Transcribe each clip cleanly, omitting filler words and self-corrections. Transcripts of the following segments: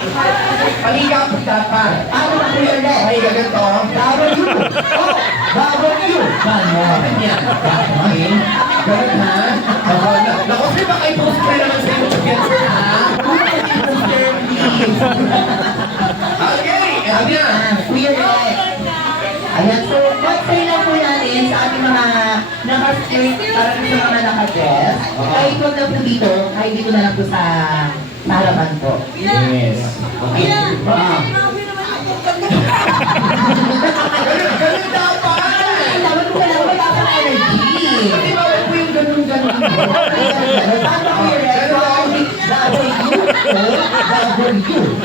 Paliga po dapat. Ano ba clear next? Ay, ganito. W. Oh, W. Ganon. Ganyan. Okay. Ganun ha. Naku, sir, baka i-post ko naman sa YouTube yan, sir, ha? Okay, ayan. Clear next. Ayan, so mag-say lang po natin sa ating mga naka-skirt, parang sa mga naka-dress. Kahit huwag lang po dito, kahit dito na lang po sa harapan po. Yes. Okay. Ganun dapat. Dapat po lang, wala ka na energy. Hindi ba po yung ganun-ganun? Paano ko yung W.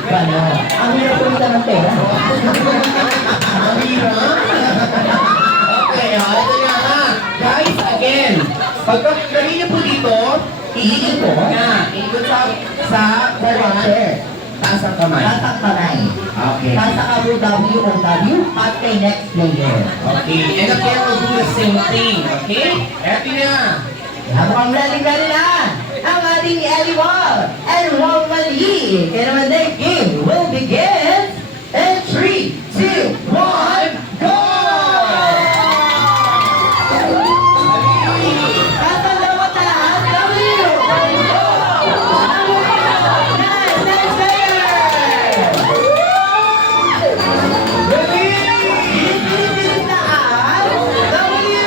Ganon. Ang hirap po ito ng pera. Ang hirap. Okay, ito na ha. Guys, again, pagka kanina po dito, Iikot po. ikot sa Chair. taas ang kamay. Tatak kamay. Okay. Tatak ang W o W at kay next player. Okay, and again, we'll do the same thing. Okay? Eto na. Habang ready na ang ating Ellie Wall and Wall Mali. Kaya naman the game will begin in 3, 2, 1, go! Tatang dapat na lahat, W! Go! Next player! Ready? Pilipilis na ang W!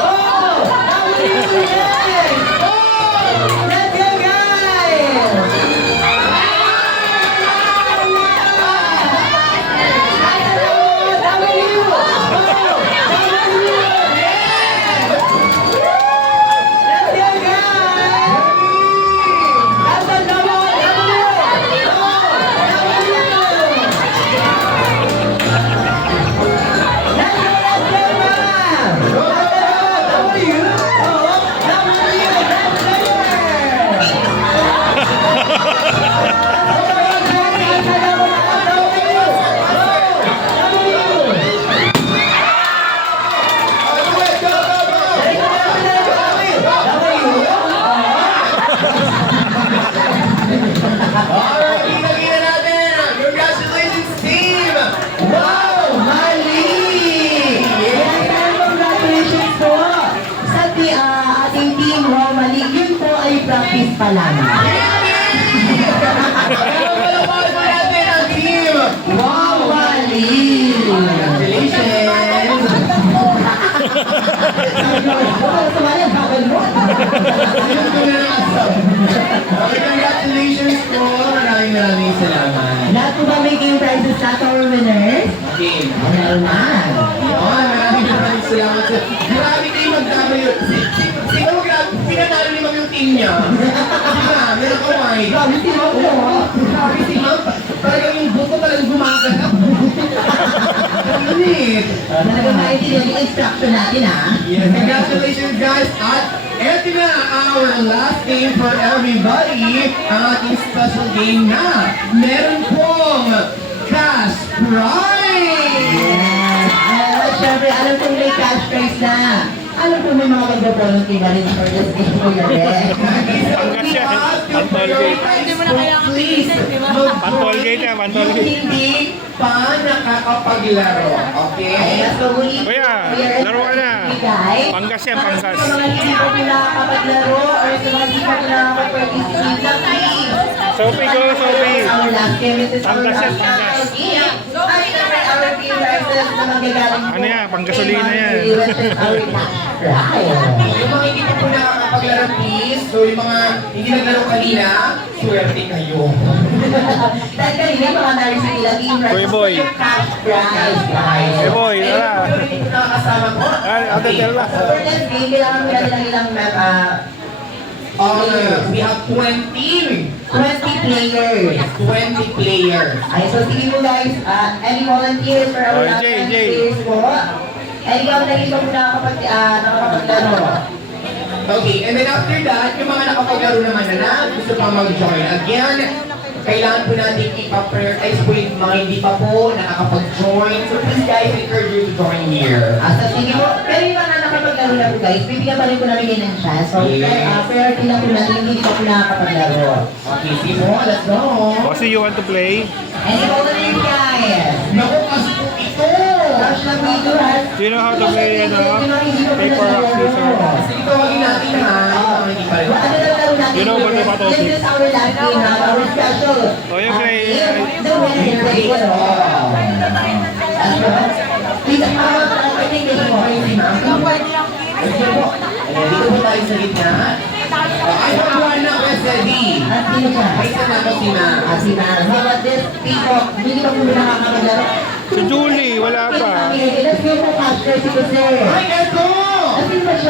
Oh! W! Yes! Let's go, guys! Alright, kita natin. Congratulations, team! Wow! Mali! Yes, congratulations po sa ating team Wow Mali. Yun po ay practice pa lang. Pero palapakan mo natin ang team! Wow Mali! Congratulations! Sumali ang bakal mo. Okay, congratulations po. Maraming salamat. Lahat po ba may game prizes na to our winners? Okay. Meron na. Yun, maraming salamat sa... Grabe kayo mag-W. Siguro grabe, pinanalo ni Ma'am yung team niya. Diba, meron ka white. Grabe si Ma'am po. Grabe si Ma'am. Talagang yung buto talagang gumaganap. Ganit. Talagang maintindihan yung instruction natin ha. Yes, congratulations guys. At eto na our last game for everybody. Ang ating special game na meron pong cash prize! Yes. Siyempre, alam kong may cash prize na. Alam ko may mga mag-volunteer na rin for this game for your best. Hindi mo na kailangan pilitin, di ba? Pantolgate yan, pantolgate. Hindi pa nakakapaglaro, okay? Yes, so muli. Kuya, laro ka na. Guys. Panggas yan, panggas. Sa mga hindi po pinakapaglaro or sa mga hindi po pinakapag-participate na please. Sophie, go, Sophie. Our last game, this is our Panggas yan, last panggas. game. At syempre, our game prizes na manggagaling po. Ano yan, panggasolina yan. Yung mga hindi pa po nakakapaglaro, please. So, yung mga hindi naglaro kanina, swerte kayo. Dahil kanina, mga narisip nila, game prizes. Kuya Boy. Cash prize, guys. Kuya Boy, Eh, tara. yung hindi nakakasama ko. Ay, Okay. tell na. So for this game, kailangan mo natin ng ilang We have 20 players. 20 players. Ay, so sige po guys, any volunteers for our Oh, last Jay, 20 Jay. players po? Any volunteers po nakakapaglaro? Okay, and then after that, yung mga nakapaglaro naman na gusto pa mag-join. Again, kailangan po natin ipa-prioritize po yung mga hindi pa po nakakapag-join. So please guys, encourage you to join here. Sige po, pero yung mga nakapaglaro na po guys, bibigyan pa rin po namin kayo ng chance. So, Yes. priority lang po natin, hindi pa po nakakapaglaro. Okay, Simo, let's go! Bossy, you want to play? And ikaw na rin guys. Naku, kasi po ito! Rush lang dito ha. Do you know how to play, ano? Hindi pa po Paper, rock, scissors. Sige, tawagin natin ha. Yung mga hindi pa rin. Ano na laro natin? You know what the battle This is our last game na our special. Oh, you play. The winner is the one. Please, I think this one. Sige po. Ayan, dito po tayo sa gitna. Ay, pagkuhan na ako sa D. At sino siya? Ay, sana ko si Ma. Si Ma'am. How about this? Peacock. Hindi pa po nakakapaglaro. Si Julie, wala pa. Let's go for cash. Kasi Ay, eto! As in,